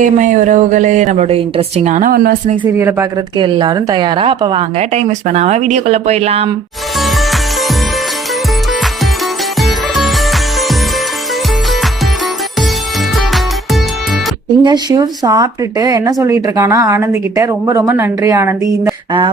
உறவுகளே, நம்மளோட இன்ட்ரெஸ்டிங்கான ஒன் வாசனை சீரியலை பாக்குறதுக்கு எல்லாரும் தயாரா? அப்ப வாங்க டைம் வேஸ்ட் பண்ணாம வீடியோக்குள்ள போயிடலாம். இங்க ஷிவ் சாப்பிட்டுட்டு என்ன சொல்லிட்டு இருக்கானா ஆனந்தி கிட்ட, ரொம்ப ரொம்ப நன்றி ஆனந்தி, இந்த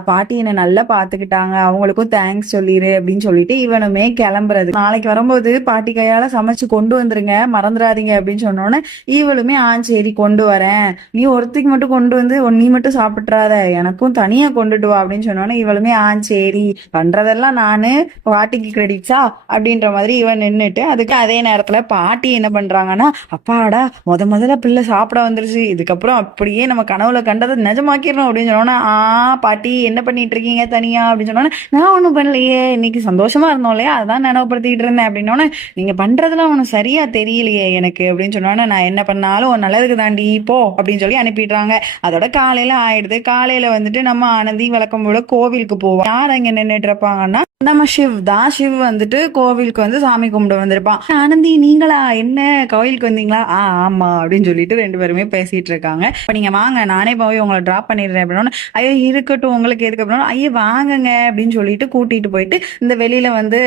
பாட்டி என்ன நல்லா பாத்துக்கிட்டாங்க, அவங்களுக்கும் தேங்க்ஸ் சொல்லிரு அப்படின்னு சொல்லிட்டு இவனுமே கிளம்புறது. நாளைக்கு வரும்போது பாட்டி கையால சமைச்சு கொண்டு வந்துருங்க, மறந்துடாதீங்க அப்படின்னு சொன்னோன்னே இவளுமே சரி கொண்டு வரேன், நீ ஒருத்திக்கு மட்டும் கொண்டு வந்து நீ மட்டும் சாப்பிட்றாத, எனக்கும் தனியா கொண்டுட்டு வா அப்படின்னு சொன்னோன்னே இவளுமே சரி, பண்றதெல்லாம் நானு, பாட்டிக்கு கிரெடிட்ஸா அப்படின்ற மாதிரி இவன் நின்றுட்டு, அதுக்கு அதே நேரத்துல பாட்டி என்ன பண்றாங்கன்னா, அப்பாடா முதல்ல பிள்ளை சாப்பிட வந்துருச்சு, இதுக்கப்புறம் அப்படியே நம்ம கனவுல கண்டதை நிஜமாக்கிடணும் அப்படின்னு சொன்னோன்னா, பாட்டி என்ன பண்ணிட்டு இருக்கீங்க தனியா அப்படின்னு சொன்னோன்னே, நான் ஒன்றும் பண்ணலையே, இன்னைக்கு சந்தோஷமா இருந்தோம் இல்லையா, அதான் நினைவுப்படுத்திட்டு இருந்தேன் அப்படின்னோன்னே, நீங்க பண்றதுலாம் ஒன்றும் சரியா தெரியலையே எனக்கு அப்படின்னு சொன்னோன்னே, நான் என்ன பண்ணாலும் ஒரு நல்லதுக்கு தாண்டி போ அப்படின்னு சொல்லி அனுப்பிடுறாங்க. அதோட காலையில ஆயிடுது. காலையில வந்துட்டு நம்ம ஆனந்தி வழக்கம் போல கோவிலுக்கு போவோம். யார் அங்க நின்றுட்டு இருப்பாங்கன்னா நம்ம ஷிவ் தான். ஷிவ் வந்துட்டு கோவிலுக்கு வந்து சாமி கும்பிட வந்திருப்பான். ஆனந்தி நீங்களா, என்ன கோவிலுக்கு வந்தீங்களா? ஆமா அப்படின்னு சொல்லிட்டு ரெண்டு பேருமே பேசிட்டு இருக்காங்க. இப்ப நீங்க வாங்க, நானே போய் உங்களை டிராப் பண்ணிடுறேன் அப்படின்னா, ஐயோ இருக்கட்டும் உங்களுக்கு எதுக்கு அப்படின்னா, ஐயோ வாங்குங்க அப்படின்னு சொல்லிட்டு கூட்டிட்டு போயிட்டு இந்த வெளியில வந்து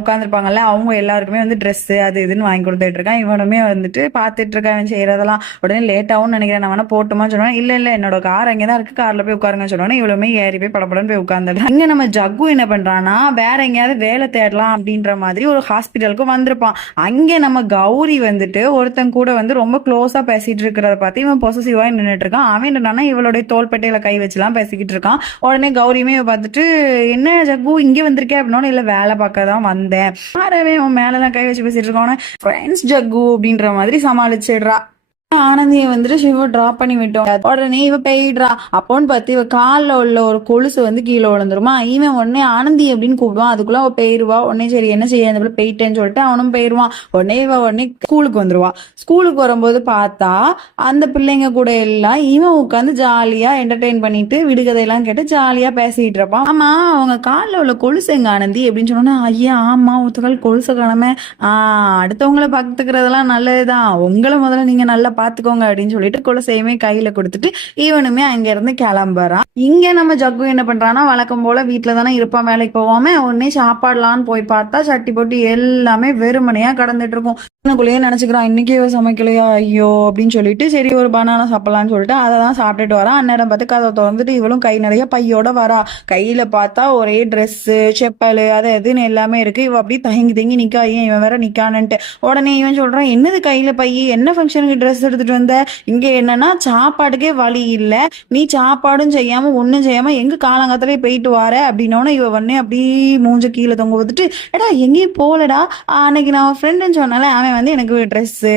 உட்காந்துருப்பாங்கல்ல, அவங்க எல்லாருக்குமே வந்து ட்ரெஸ் அது இதுன்னு வாங்கி கொடுத்துட்டு இருக்கான். இவனுமே வந்துட்டு பாத்துட்டு இருக்கான் செய்யறதெல்லாம். உடனே லேட் ஆகும்னு நினைக்கிறேன், நான் வேணா போட்டுமா சொன்னா, இல்ல என்னோட கார் அங்கேதான் இருக்கு, கார்ல போய் உட்காருங்க சொன்னோன்னே இவ்வளவுமே ஏறி போய் படப்படன்னு போய் உட்காந்துடுறான். இங்க நம்ம ஜக்கு என்ன பண்றான்னா, வேற எங்கேயாவது வேலை தேடலாம் அப்படின்ற மாதிரி ஒரு ஹாஸ்பிட்டலுக்கு வந்திருப்பான். அங்க நம்ம கௌரி வந்துட்டு ஒருத்தன் கூட வந்து ரொம்ப க்ளோஸா பேசிட்டு இருக்கிறத பார்த்து இவன் பொசசிவா நின்றுட்டு இருக்கான். அவன் என்னன்னா இவளுடைய தோள்பட்டையில கை வச்சுலாம் பேசிக்கிட்டு இருக்கான். உடனே கௌரியுமே பார்த்துட்டு, என்ன ஜக்கு இங்க வந்திருக்கேன் அப்படின்னா, இல்ல வேலை பார்க்க தான் வந்தேன், யாரவே உன் மேலதான் கை வச்சு பேசிட்டு இருக்கான், ஃப்ரெண்ட்ஸ் ஜக்கு அப்படின்ற மாதிரி சமாளிச்சிடுறா. ஆனந்தியை வந்துட்டு சிவ டிராப் பண்ணி விட்டோம். உடனே இவ போயிடுறா. அப்போன்னு பார்த்து இவ காலில் உள்ள ஒரு கொலுசு வந்து கீழே விழுந்துருமா. இவன் உடனே ஆனந்தி அப்படின்னு கூப்பிடுவான். அதுக்குள்ள அவ போயிருவா. உடனே சரி என்ன செய்ய, அந்த போயிட்டேன்னு சொல்லிட்டு அவனும் போயிருவான். உடனே ஸ்கூலுக்கு வந்துருவா. ஸ்கூலுக்கு வரும்போது பார்த்தா அந்த பிள்ளைங்க கூட எல்லாம் இவன் உட்காந்து ஜாலியா என்டர்டெயின் பண்ணிட்டு விடுகதையெல்லாம் கேட்டு ஜாலியா பேசிட்டு இருப்பான். ஆமா அவங்க காலில் உள்ள கொலுசு எங்க ஆனந்தி அப்படின்னு சொன்னோன்னா, ஐயா ஆமா ஒருத்தக்கால் கொலுசு காணாம, அடுத்தவங்களை பார்த்துக்கிறதெல்லாம் நல்லதுதான், உங்களை முதல்ல நீங்க நல்லா பாத்துக்கோங்க அப்படின்னு சொல்லிட்டு கொலுசையுமே கையில கொடுத்துட்டு இவனுமே அங்க இருந்து கிளம்புறான். இங்க நம்ம ஜக்கு என்ன பண்றான்னா, வழக்கம் போல வீட்டுல தானே இருப்பான், வேலைக்கு போவாம உடனே சாப்பாடலான்னு போய் பார்த்தா சட்டி போட்டு எல்லாமே வெறுமனையா கடந்துட்டு இருக்கும். எனக்குள்ளேயே நினைச்சுக்கிறான், இன்னைக்கு சமைக்கலையா ஐயோ அப்படின்னு சொல்லிட்டு, சரி ஒரு பனானா சாப்பிடலான்னு சொல்லிட்டு அதை தான் சாப்பிட்டுட்டு வரான். அந்நேரம் பார்த்து கதை திறந்துட்டு இவளும் கை நிறைய பையோட வரா. கையில பார்த்தா ஒரே ட்ரெஸ் செப்பல் அது எதுன்னு எல்லாமே இருக்கு. இவ அப்படி தங்கி நிக்கா, ஏன் இவன் வேற நிக்கானுன்ட்டு. உடனே இவன் சொல்றான், என்னது கையில பை, என்ன ஃபங்க்ஷனுக்கு ட்ரெஸ் எடுத்துட்டு வந்த, இங்க என்னன்னா சாப்பாடுக்கே வழி இல்ல, நீ சாப்பாடும் செய்யாம ஒண்ணும் செய்யாம எங்க காலங்காத்திலே போயிட்டு வார அப்படின்னோட இவ உடனே அப்படி மூஞ்ச கீழே தொங்க வந்துட்டு, எடா எங்கேயும் போலடா, அன்னைக்கு நான் ஃப்ரெண்டுன்னு சொன்னால அவன் வந்து எனக்கு ட்ரெஸ்ஸு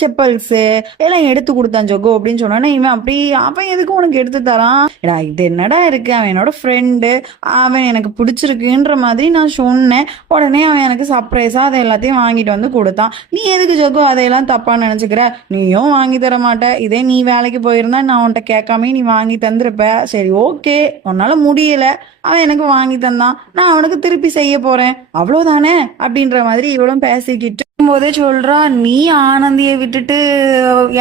செப்பல்ஸு எல்லாம் எடுத்து கொடுத்தான் ஜொகோ அப்படின்னு சொன்னோன்னே இவன் அப்படி, அவன் எதுக்கு உனக்கு எடுத்து தரான், எடா இது என்னடா இருக்கு, அவன் என்னோட ஃப்ரெண்டு, அவன் எனக்கு பிடிச்சிருக்குன்ற மாதிரி நான் சொன்னேன். உடனே அவன் எனக்கு சர்ப்ரைஸா அதை எல்லாத்தையும் வாங்கிட்டு வந்து கொடுத்தான். நீ எதுக்கு ஜொகோ அதையெல்லாம் தப்பா நினைச்சுக்கிற, நீயும் வாங்கி தர மாட்ட, இதே நீ வேலைக்கு போயிருந்தா நான் உன்கிட்ட கேட்காம நீ வாங்கி தந்திருப்ப, சரி ஓகே உன்னால முடியல, அவன் எனக்கு வாங்கி தந்தான், நான் அவனுக்கு திருப்பி செய்ய போறேன் அவ்வளவுதானே அப்படின்ற மாதிரி இவளும் பேசிக்கிட்டு போதே சொல்றா, நீ ஆனந்தியை விட்டுட்டு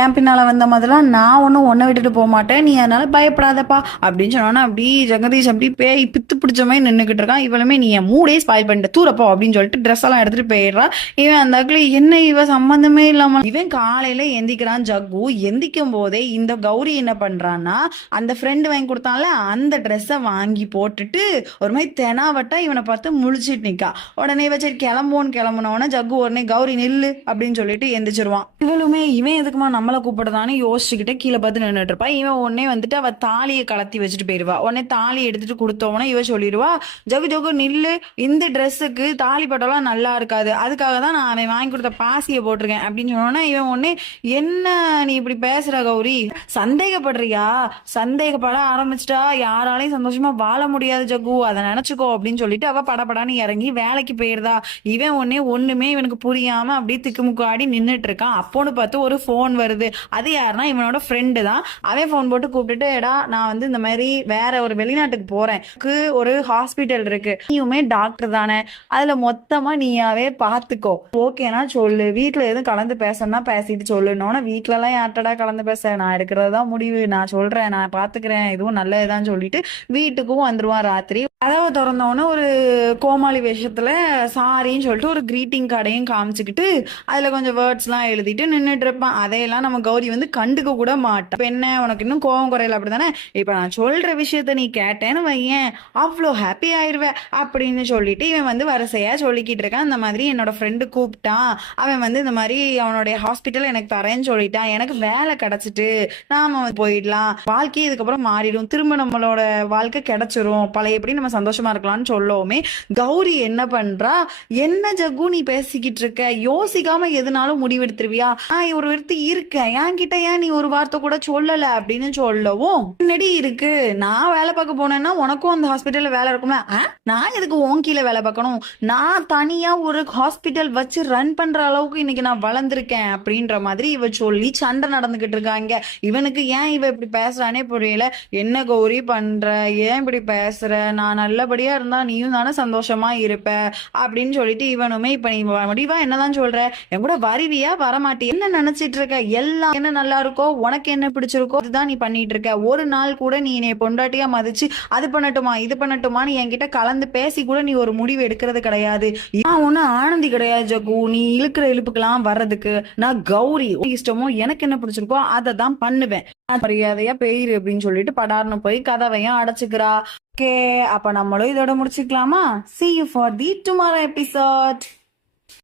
என் பின்னால வந்த மாதிரிலாம் நான் ஒன்னும் ஒன்ன விட்டுட்டு போக மாட்டேன், நீ அதனால பயப்படாதப்பா அப்படின்னு சொன்னா, அப்படி ஜெகதீஷ் அப்படி பேய் பித்து பிடிச்ச மாதிரி நின்றுகிட்டு இருக்கான். இவளுமே நீ என் மூடே ஸ்பாயில் பண்ணிட்ட தூரப்போ அப்படின்னு சொல்லிட்டு ட்ரெஸ் எல்லாம் எடுத்துட்டு போயிடுறா. இவன் அந்த என்ன இவ சம்பந்தமே இல்லாம இவன் காலையில எந்திக்கிறான். ஜக்கு எந்திக்கும் போதே இந்த கௌரி என்ன பண்றான்னா, அந்த ஃப்ரெண்டு வாங்கி கொடுத்தான்ல அந்த ட்ரெஸ்ஸை வாங்கி போட்டுட்டு ஒரு மாதிரி தெனாவட்டா இவனை பார்த்து முழிச்சிட்டு நிக்கா. உடனே இவ சரி கிளம்புனோன்னு ஜக்கு உடனே கௌரி நில்லு அப்படின்னு சொல்லிட்டு எந்திரிச்சிருவான். இவளுமே இவன் எதுக்குமா நம்மளை கூப்பிடுதான்னு யோசிச்சுக்கிட்டே கீழே பார்த்து நின்றுட்டு இருப்பா. இவன் உடனே வந்துட்டு அவ தாலியை கலத்தி வச்சுட்டு போயிருவா. உடனே தாலியை எடுத்துட்டு கொடுத்தோம்னா இவ சொல்லிடுவா, ஜகு நில்லு, இந்த ட்ரெஸ்ஸுக்கு தாலி பட்டம்லாம் நல்லா இருக்காது, அதுக்காக தான் நான் அவன் வாங்கி கொடுத்த பாசியை போட்டிருக்கேன் அப்படின்னு சொன்னோன்னா இவன் உடனே, என்ன நீ இப்படி பேசுற கௌரி, சந்தேகப்படுறியா, சந்தேகப்பட ஆரம்பிச்சிட்டா யாராலையும் சந்தோஷமா வாழ முடியாது ஜகு, அதை நினைச்சுக்கோ அப்படின்னு சொல்லிட்டு அவ படப்படான்னு இறங்கி வேலைக்கு போயிருதா. இவன் ஒண்ணுமே இவனுக்கு புரியாம முடியாம அப்படியே திக்குமுக்காடி நின்னுட்டு இருக்கான். அப்போன்னு பார்த்து ஒரு ஃபோன் வருது. அது யாருன்னா இவனோட ஃப்ரெண்டு தான். அவன் ஃபோன் போட்டு கூப்பிட்டுட்டு, எடா நான் வந்து இந்த மாதிரி வேற ஒரு வெளிநாட்டுக்கு போறேன், ஒரு ஹாஸ்பிட்டல் இருக்கு, நீயுமே டாக்டர் தானே, அதுல மொத்தமா நீயாவே பாத்துக்கோ, ஓகேனா சொல்லு, வீட்டுல எதுவும் கலந்து பேசணும்னா பேசிட்டு சொல்லுனோட, வீட்டுல எல்லாம் யார்ட்டடா கலந்து பேச, நான் எடுக்கிறதுதான் முடிவு, நான் சொல்றேன், நான் பாத்துக்கிறேன், இதுவும் நல்லதுதான் சொல்லிட்டு வீட்டுக்கும் வந்துருவான் ராத்திரி. கதவை திறந்தோன்னு ஒரு கோமாளி வேஷத்துல சாரின்னு சொல்லிட்டு ஒரு கிரீட்டிங் கார்டையும் காமிச்சுக்கிட்டு அதுல கொஞ்சம் வேர்ட்ஸ் எல்லாம் எழுதிட்டு நின்றுட்டு இருப்பான். அதையெல்லாம் நம்ம கௌரி வந்து கண்டுக்க கூட மாட்டான். இப்ப என்ன, உனக்கு இன்னும் கோவம் குறையல அப்படித்தானே, இப்ப நான் சொல்ற விஷயத்த நீ கேட்டேன்னு வையேன், அவ்வளோ ஹாப்பி ஆயிடுவேன் அப்படின்னு சொல்லிட்டு இவன் வந்து வரிசையா சொல்லிக்கிட்டு இருக்கான். இந்த மாதிரி என்னோட ஃப்ரெண்டு கூப்பிட்டான், அவன் வந்து இந்த மாதிரி அவனுடைய ஹாஸ்பிட்டல் எனக்கு தரேன்னு சொல்லிட்டான், எனக்கு வேலை கிடைச்சிட்டு நாம போயிடலாம், வாழ்க்கையே இதுக்கப்புறம் மாறிடும், திரும்ப நம்மளோட வாழ்க்கை கிடைச்சிரும், பழைய எப்படி நம்ம சந்தோஷமா இருக்கலாம்னு சொல்லவுமே கௌரி என்ன பண்றா, என்ன ஜக்கு நீ பேசிக்கிட்டு இருக்க, யோசிக்காம எதுனாலும் முடிவெடுத்துருவியா, ஒரு விருத்தி இருக்க, என்கிட்ட ஏன் நீ ஒரு வார்த்தை கூட சொல்லல அப்படின்னு சொல்லவும், முன்னாடி இருக்கு, நான் வேலை பார்க்க போனேன்னா உனக்கும் அந்த ஹாஸ்பிட்டல்ல வேலை இருக்கும்ல, நான் எதுக்கு உன் கீழே வேலை பார்க்கணும், நான் தனியா ஒரு ஹாஸ்பிட்டல் வச்சு ரன் பண்ற அளவுக்கு இன்னைக்கு நான் வளர்ந்துருக்கேன் அப்படின்ற மாதிரி இவ சொல்லி சண்டை நடந்துகிட்டு இருக்காங்க. இவனுக்கு ஏன் இவ இப்படி பேசுறானே புரியல. என்ன கௌரி பண்ற, ஏன் இப்படி பேசுற, நான் நல்லபடியா இருந்தா நீயும் தானே சந்தோஷமா இருப்ப அப்படின்னு சொல்லிட்டு இவனுமே, இப்ப நீ முடிவா என்னதான் சொல்ற, என் கூட வருவியா வரமாட்டியா, என்ன நினைச்சிட்டு இருக்க, எல்லாம் என்ன நல்லா இருக்கோ உனக்கு என்ன பிடிச்சிருக்கோ அதுதான் நீ பண்ணிட்டு இருக்க, ஒரு நாள் கூட நீ என்னை பொண்டாட்டியா மதிச்சு அது பண்ணட்டுமா இது பண்ணட்டுமான்னு என்கிட்ட கலந்து பேசி கூட நீ ஒரு முடிவு எடுக்கிறது கிடையாது. நான் ஒண்ணு ஆனந்தி கிடையாது ஜகு, நீ இழுக்கிற இழுப்புக்கெல்லாம் வர்றதுக்கு. நான் கௌரி, இஷ்டமோ எனக்கு என்ன பிடிச்சிருக்கோ அதை தான் பண்ணுவேன், மரியாதையா பெயிரு அப்படின்னு சொல்லிட்டு படார்னு போய் கதவையும் அடைச்சுக்கிறா. ஓகே, அப்ப நம்மளும் இதோட முடிச்சுக்கலாமா? See you for the tomorrow episode.